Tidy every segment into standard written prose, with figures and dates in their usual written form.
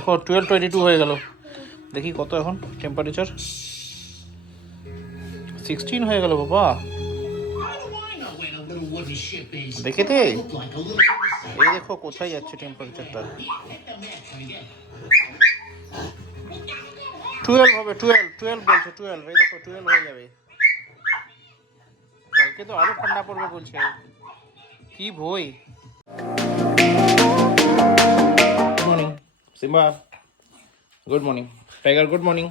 দেখো 12:22 হয়ে গেল। দেখি কত এখন টেম্পারেচার। 16 হয়ে গেল বাবা। দেখেতে এই দেখো কোথায় যাচ্ছে টেম্পারেচারটা। 12 হবে, 12 বলছে, 12। এই দেখো 12 হয়ে যাবে। কালকে তো আরো ঠান্ডা পড়বে বলছে। কি ভয়। Good morning Simba, good morning tiger, good morning.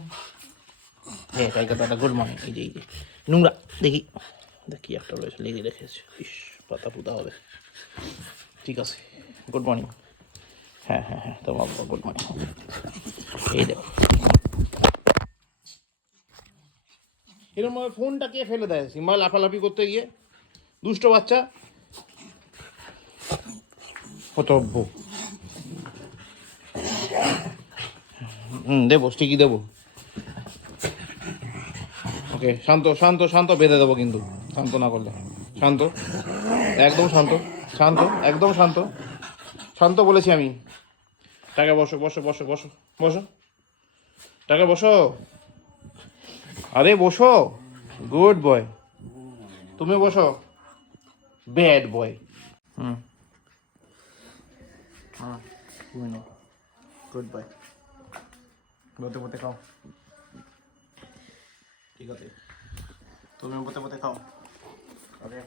হ্যাঁ টাইগার দাদা গুড মর্নিং। এই যে নোংরা দেখি দেখি একটা রয়েছে, লেগে রেখেছে। ইস, পাতা পুতা হবে। ঠিক আছে, গুড মর্নিং। হ্যাঁ হ্যাঁ হ্যাঁ, তোমার গুড মর্নিং। এই দেখো এরকম ফোনটা কে ফেলে দেয় সিম্বা লাফালাফি করতে গিয়ে, দুষ্ট বাচ্চা। হতভ্য। দেবো, ঠিকই দেবো। ওকে, শান্ত শান্ত শান্ত, বেঁধে দেবো কিন্তু শান্ত না করলে। শান্ত, একদম শান্ত, শান্ত, একদম শান্ত, শান্ত বলেছি আমি। টাকা বসো বসো বসো বসো বসো, টাকা বসো। আরে বসো, গুড বয়। তুমি বসো, ব্যাড বয়। হুম হ্যাঁ, তুমি নাও, গুড বয়। বলতে বলতে খাও, ঠিক আছে। তুমি বলতে বলতে খাও। ওকে,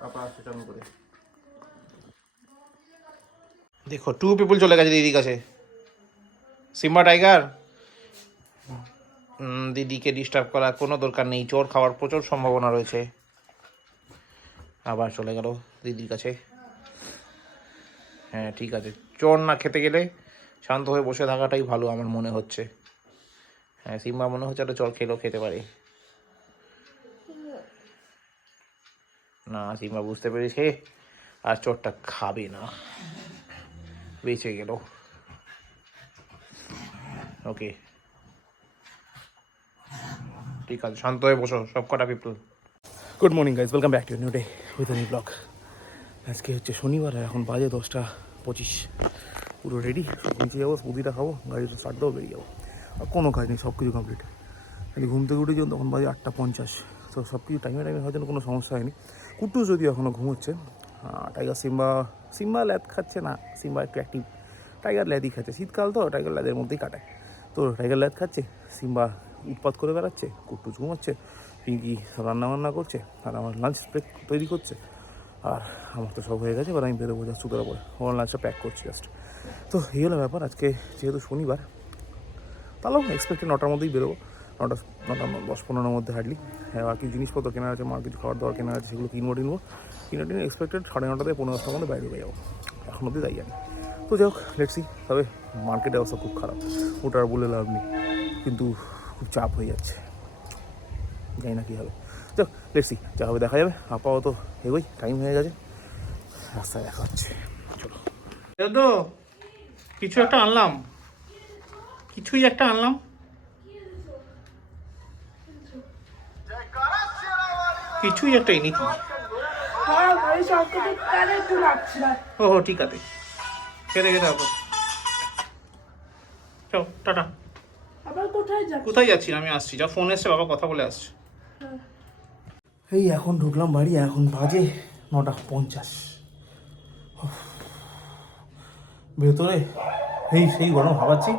পাপা আসছে চালু করে। দেখো 2 পিপল চলে গেছে দিদির কাছে। সিম্বা টাইগার, দিদিকে ডিস্টার্ব করার কোনো দরকার নেই, চোর খাওয়ার প্রচুর সম্ভাবনা রয়েছে। আবার চলে গেল দিদির কাছে। হ্যাঁ ঠিক আছে, চোর না খেতে গেলে শান্ত হয়ে বসে থাকাটাই ভালো আমার মনে হচ্ছে। হ্যাঁ সিম্বা মনে হচ্ছে একটা চোর খেলেও খেতে পারে না। সিম্বা বুঝতে পেরেছে আর চোরটা খাবে না, বেঁচে গেল। ওকে ঠিক আছে, শান্ত হয়ে বসো সব কটা people. Good morning guys, welcome back to new day with new blog. আজকে হচ্ছে শনিবার, এখন বাজে 10:25। পুরো রেডি, সব নিচে যাবো, স্মুদিটা খাবো, গাড়িটা স্টার্ট দেবো, বেরিয়ে যাবো। আর কোনো কাজ নেই, সব কিছু কমপ্লিট। খালি ঘুম থেকে উঠে যখন তখন বাজে 8:50। তো সব কিছু টাইমে হয়তো কোনো সমস্যা হয়নি। কুট্টুস যদিও এখনও ঘুমোচ্ছে। টাইগার সিম্বা ল্যাদ খাচ্ছে না, সিম্বা একটু অ্যাক্টিভ। টাইগার ল্যাদই খাচ্ছে, শীতকাল তো টাইগার ল্যাদের মধ্যেই কাটায়। তো টাইগার ল্যাদ খাচ্ছে, সিম্বা উৎপাত করে বেড়াচ্ছে, কুট্টুস ঘুমাচ্ছে, পিঙ্কি রান্নাবান্না করছে, আর আমার লাঞ্চ ব্রেক তৈরি করছে। আর আমার তো সব হয়ে গেছে, এবার আমি বেরোবো জাস্ট সুতরাং পরে ওর লাঞ্চটা প্যাক করছি জাস্ট। তো এই হলো ব্যাপার। আজকে যেহেতু শনিবার, তাহলেও এক্সপেক্টেড 9টার মধ্যেই বেরোবো, 9টা 10-15-র মধ্যে হার্ডলি। হ্যাঁ, আর কিছু জিনিসপত্র কেনা আছে, মার কিছু খাবার দাবার কেনা আছে, সেগুলো কিনে এক্সপেক্টেড 9:30 থেকে 10:30টার মধ্যে বাইরে হয়ে যাবো। এখন অবধি তাই জানি। তো যাই হোক, লেটসি। তবে মার্কেটের অবস্থা খুব খারাপ, ওটা আর বলে লাভ নেই, কিন্তু খুব চাপ হয়ে যাচ্ছে, জানি না কী হবে। যাক লেটসি, যা হবে দেখা যাবে। আপাতত এগোই, টাইম হয়ে গেছে, রাস্তায় দেখা হচ্ছে। চলো তো, কিছু একটা আনলাম, কিছুই একটা আনলাম। কিছুই একটা এনেছি। ও ঠিক আছে, খেতে খেতে হবে। চল টাটা। কোথায় যাচ্ছি আমি, আসছি, যা ফোন এসছে বাবা কথা বলে আসছে। এই এখন ঢুকলাম বাড়ি, এখন বাজে 9:50। ভেতরে সেই গরম হাওয়াচ্ছি,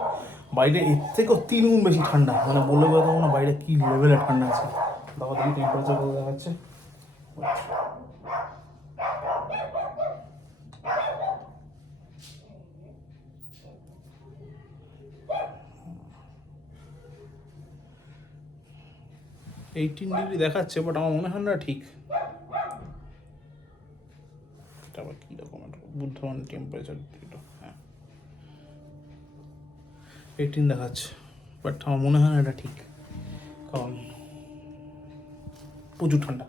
বাইরে এর থেকেও 3 গুণ বেশি ঠান্ডা। মানে বললে বোঝাতে পারবো না বাইরে কী লেভেলের ঠান্ডা আছে। তারপর দেখি টেম্পারেচার কত দেখাচ্ছে। $18 দেখাচ্ছে, বাট আমার মনে হয় না ঠিক। এটা আবার কীরকম একটা বুদ্ধমান টেম্পারেচার দিল। হ্যাঁ 18 দেখাচ্ছে, বাট আমার মনে হয় না এটা ঠিক, কারণ প্রচুর ঠান্ডা।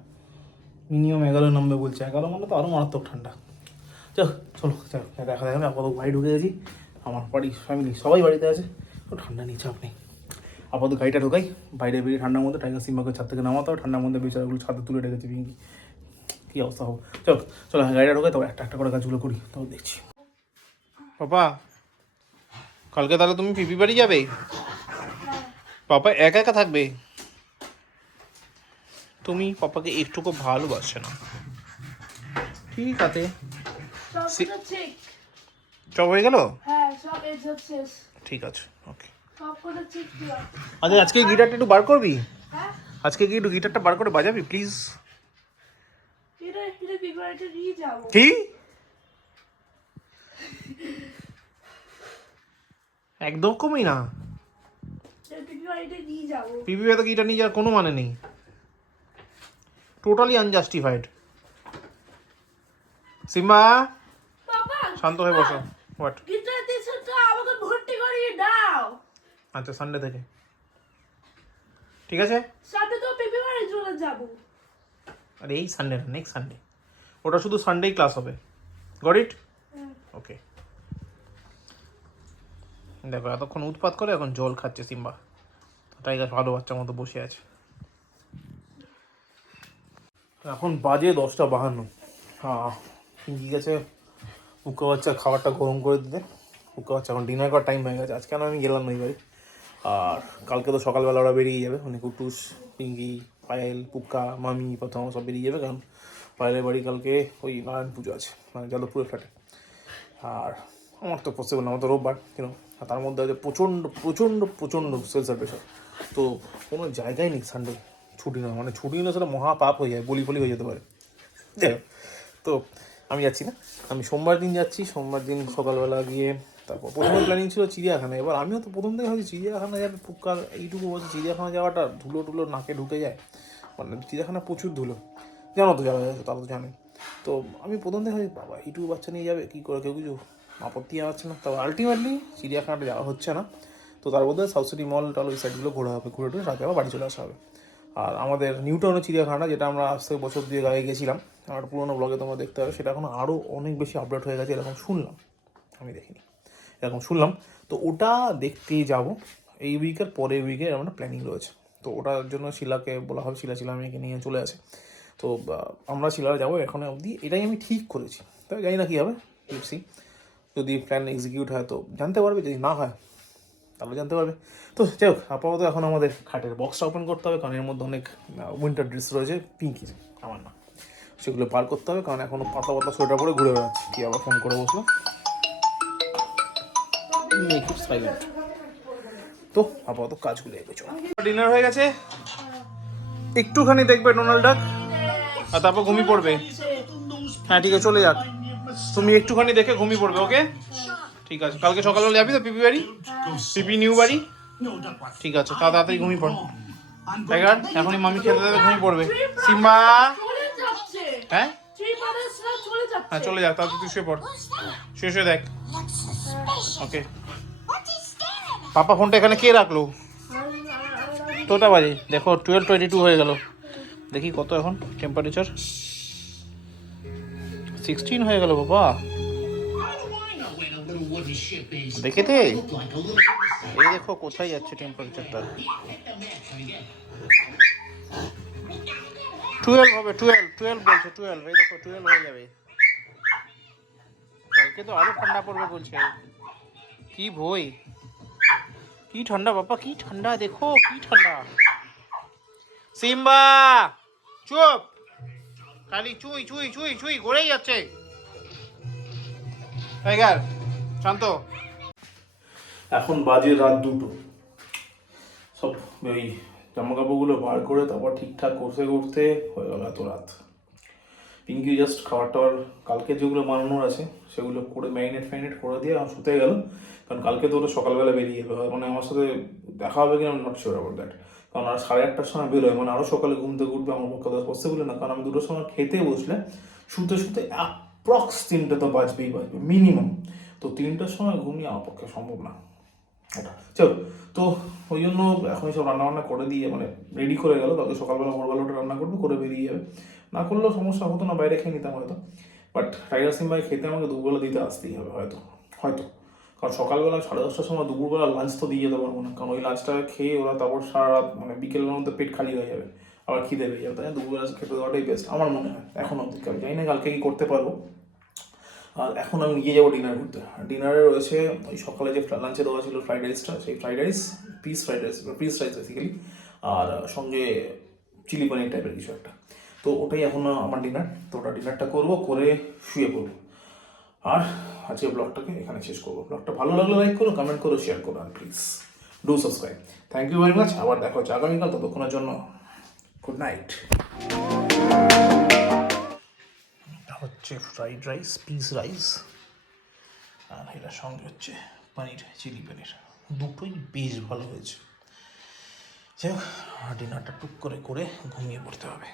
মিনিমাম 11 নামবে বলছে, 11 মানে তো আরও মারাত্মক ঠান্ডা। চলো চলো চলো, দেখা দেখাবে। আপাতত বাড়ি ঢুকে গেছি, আমার বাড়ি ফ্যামিলি সবাই বাড়িতে আছে, তো ঠান্ডা নেই, চাপ নেই। আপাতত গাড়িটা ঢোকাই, বাইরে বেরিয়ে ঠান্ডার মধ্যে টাইগার সিম্বাকে ছাদ থেকে নামাতে হবে। ঠান্ডার মধ্যে বেচারাগুলো ছাদে তুলে রেখেছে, পিঙ্কি কী অবস্থা হবে। চলো চলো, গাড়িটা ঢোকাই, তবে একটা একটা করে কাজগুলো করি, তবে দেখছি। পাপা কালকে তাহলে তুমি পিপি বাড়ি যাবে? পাপা একা একা থাকবে? তুমি পাপাকে একটুকু ভালোবাসছে না। ঠিক আছে, সব হয়ে গেল? ঠিক আছে, ওকে। আচ্ছা, আজকে গিটারটা একটু বার করবি? আজকে কি একটু গিটারটা বার করে বাজাবি প্লিজ? কি একদম কমই না, পিপি বাড়িতে গিটার নিয়ে যাওয়ার কোনো মানে নেই, টোটালি আনজাস্টিফাইড। সিম্বা শান্ত হয়ে বসো। হোয়াট? আচ্ছা, সানডে থেকে ঠিক আছে। আরে এই সানডে না, নেক্সট সানডে। ওটা শুধু সানডেই ক্লাস হবে। Got it? ওকে। দেখো এতক্ষণ উৎপাত করে এখন জল খাচ্ছে সিম্বা। টাইগার ভালো বাচ্চার মতো বসে আছে। এখন বাজে 10:52। হ্যাঁ, ঠিক আছে। উকা বাচ্চা খাবারটা গরম করে দিতে। উকা বাচ্চা এখন ডিনার করার টাইম হয়ে গেছে। আজকে আমি গেলাম না এই বাড়ি। আর কালকে তো সকালবেলা ওরা বেরিয়ে যাবে, মানে কুটুস, পিঙ্কি, পায়েল, পুক্কা, মামি, প্রথম সব বেরিয়ে যাবে। কারণ পায়েলের বাড়ি কালকে ওই নারায়ণ পুজো আছে, মানে যাদবপুরের ফ্ল্যাটে। আর আমার তো পসিবল না, আমার তো রোববার, কেন? আর তার মধ্যে আছে প্রচণ্ড প্রচণ্ড প্রচণ্ড সেলসের প্রেশার। তো কোনো জায়গায় নেই সানডে ছুটি না, মানে ছুটি নিলে সেটা মহাপাপ হয়ে যায়, বলি হয়ে যেতে পারে। তো আমি যাচ্ছি না, আমি সোমবার দিন যাচ্ছি। সোমবার দিন সকালবেলা গিয়ে তারপর প্রথমে প্ল্যানিং ছিল চিড়িয়াখানা। এবার আমিও তো প্রথম থেকে হয়তো চিড়িয়াখানা যাবে, পুক্কার এইটুকু বলছে চিড়িয়াখানা যাওয়াটা ধুলো টুলো নাকে ঢুকে যায়, মানে চিড়িয়াখানা প্রচুর ধুলো, জানো তো, যারা যাচ্ছে তারা তো জানে। তো আমি প্রথম থেকে ভাবি বাবা এইটুকু বাচ্চা নিয়ে যাবে কী করে, কেউ কিছু আপত্তি জানাচ্ছে না। তবে আলটিমেটলি চিড়িয়াখানাটা যাওয়া হচ্ছে না। তো তার মধ্যে সাউথ সিটি মল টল ওই সাইডগুলো ঘোরা হবে, ঘুরে টুরে রাতে আবার বাড়ি চলে আসা হবে। আর আমাদের নিউটাউনের চিড়িয়াখানা, যেটা আমরা আজ থেকে বছর 2 আগে গেছিলাম, আমার পুরোনো ব্লগে তোমরা দেখতে হবে, সেটা এখন আরও অনেক বেশি আপডেট হয়ে গেছে এরকম শুনলাম, আমি দেখিনি, এরকম শুনলাম। তো ওটা দেখতে যাব এই উইকের পরের উইকে, এরকম একটা প্ল্যানিং রয়েছে। তো ওটার জন্য শিলাকে বলা হবে, শিলা মেয়েকে নিয়ে চলে আসে। তো আমরা শিলারা যাবো, এখন অবধি এটাই আমি ঠিক করেছি। তাই জানি না কী হবে, টিপসি যদি প্ল্যান এক্সিকিউট হয় তো জানতে পারবে, যদি না হয় তাহলে জানতে পারবে। তো যাই হোক, আপাতত এখন আমাদের খাটের বক্সটা ওপেন করতে হবে, কারণ এর মধ্যে অনেক উইন্টার ড্রেস রয়েছে, পিঙ্কির, আমার না, সেগুলো বার করতে হবে। কারণ এখনও পাতলা পাতলা সোয়েটার পরে ঘুরে বেড়াচ্ছি। কি আবার ফোন করে বসলো, মেক ইট সাইলেন্ট। তো আপাতত কাজগুলো এগোয়, চলো। ডিনার হয়ে গেছে, একটুখানি দেখবে ডোনাল্ড ডাক, আর তারপর ঘুমিয়ে পড়বে। হ্যাঁ ঠিক আছে, চলে যাক, তুমি একটুখানি দেখে ঘুমিয়ে পড়বে, ওকে? ঠিক আছে, কালকে সকালবেলা যাবি তো পিপি বাড়ি, পিপি নিউ বাড়ি? ঠিক আছে, তাড়াতাড়ি ঘুমিয়ে পড়। টাইগার এখনই মামি খেতে দেবে, ঘুমিয়ে পড়বে। সিম্বা, হ্যাঁ হ্যাঁ চলে যাক, তাড়াতাড়ি তুই শুয়ে পড়, শুয়ে দেখ, ওকে? পাপা ফোনটা এখানে কে রাখলো? তোটা বাজে দেখো, 12:22 হয়ে গেল। দেখি কত এখন টেম্পারেচার, 16 হয়ে গেল বাবা। দেখেতে এই দেখো কোথায় যাচ্ছে টেম্পারেচারটা, 12 হবে, 12 বলছে, 12, এই দেখো 12 হয়ে যাবে। কালকে তো আরো ঠান্ডা পড়বে বলছে। কি ভয়, কি ঠান্ডা বাবা, কি ঠান্ডা, দেখো কি ঠান্ডা। সিম্বা চুপ, খালি চুই চুই চুই চুই করেই যাচ্ছে। টাইগার শান্ত। এখন বাজে রাত 2টো, সব ওই জামা কাপড়গুলো বার করে তারপর ঠিকঠাক করতে করতে হয়ে গেল এত রাত। পিঙ্কি জাস্ট খাবার টাবার কালকে যেগুলো বানানোর আছে সেগুলো করে ম্যারিনেট করে দিয়ে আমার শুতে গেল। কারণ কালকে তো ওটা সকালবেলা বেরিয়ে যাবে, মানে আমার সাথে দেখা হবে কিনা নট শিওর অ্যাবাউট দ্যাট। কারণ আর 8:30টার সময় বেরোয়, মানে আরও সকালে ঘুম থেকে উঠবে, আমার পক্ষে পসিবল না। কারণ আমি 2টোর সময় খেতে বসলে শুতে অ্যাপ্রক্স 3টে তো বাজবে মিনিমাম। তো 3টার সময় ঘুমিয়ে আমার পক্ষে সম্ভব না এটা। চলো, তো ওই জন্য এখন সব রান্নাবান্না করে দিয়ে, মানে রেডি করে গেল, কালকে সকালবেলা ভোরবেলা ওটা রান্না করবে, করে বেরিয়ে যাবে। না করলেও সমস্যা হতো না, বাইরে খেয়ে নিতাম হয়তো। বাট টাইগার সিম্বাই খেতে আমাকে দুপুরবেলা দিতে আসতেই হবে হয়তো হয়তো কারণ সকালবেলা 10:30টার সময় দুপুরবেলা লাঞ্চ তো দিয়ে যেতে পারবো না, কারণ ওই লাঞ্চটা খেয়ে ওরা তারপর সারা রাত, মানে বিকেলের মধ্যে পেট খালি হয়ে যাবে, আবার খিদে পেয়ে যাবে। তাই দুপুরবেলা খেতে দেওয়াটাই বেস্ট আমার মনে হয় এখন অবধি। জানি না কালকে কি করতে পারবো। আর এখন আমি নিয়ে যাবো ডিনার করতে। ডিনারে রয়েছে ওই সকালে যে লাঞ্চে দেওয়া ছিল ফ্রাইড রাইসটা, সেই fried rice, peas rice basically, আর সঙ্গে চিলি পনির টাইপের কিছু একটা। তো ওটাই এখন আমার ডিনার। তো ওটা ডিনারটা করবো, করে শুয়ে পড়বো। আর আজকে ব্লগটাকে এখানে শেষ করবো। ব্লগটা ভালো লাগলে লাইক করো, কমেন্ট করো, শেয়ার করো, আর please do subscribe. Thank you very much. আবার দেখা হচ্ছে আগামীকাল, ততক্ষণের জন্য গুড নাইট। এটা হচ্ছে ফ্রাইড রাইস, পিস রাইস, আর এটার সঙ্গে হচ্ছে পনির, চিলি পনির, দুটোই বেশ ভালো হয়েছে। যাই হোক, ডিনারটা টুক করে ঘুমিয়ে পড়তে হবে।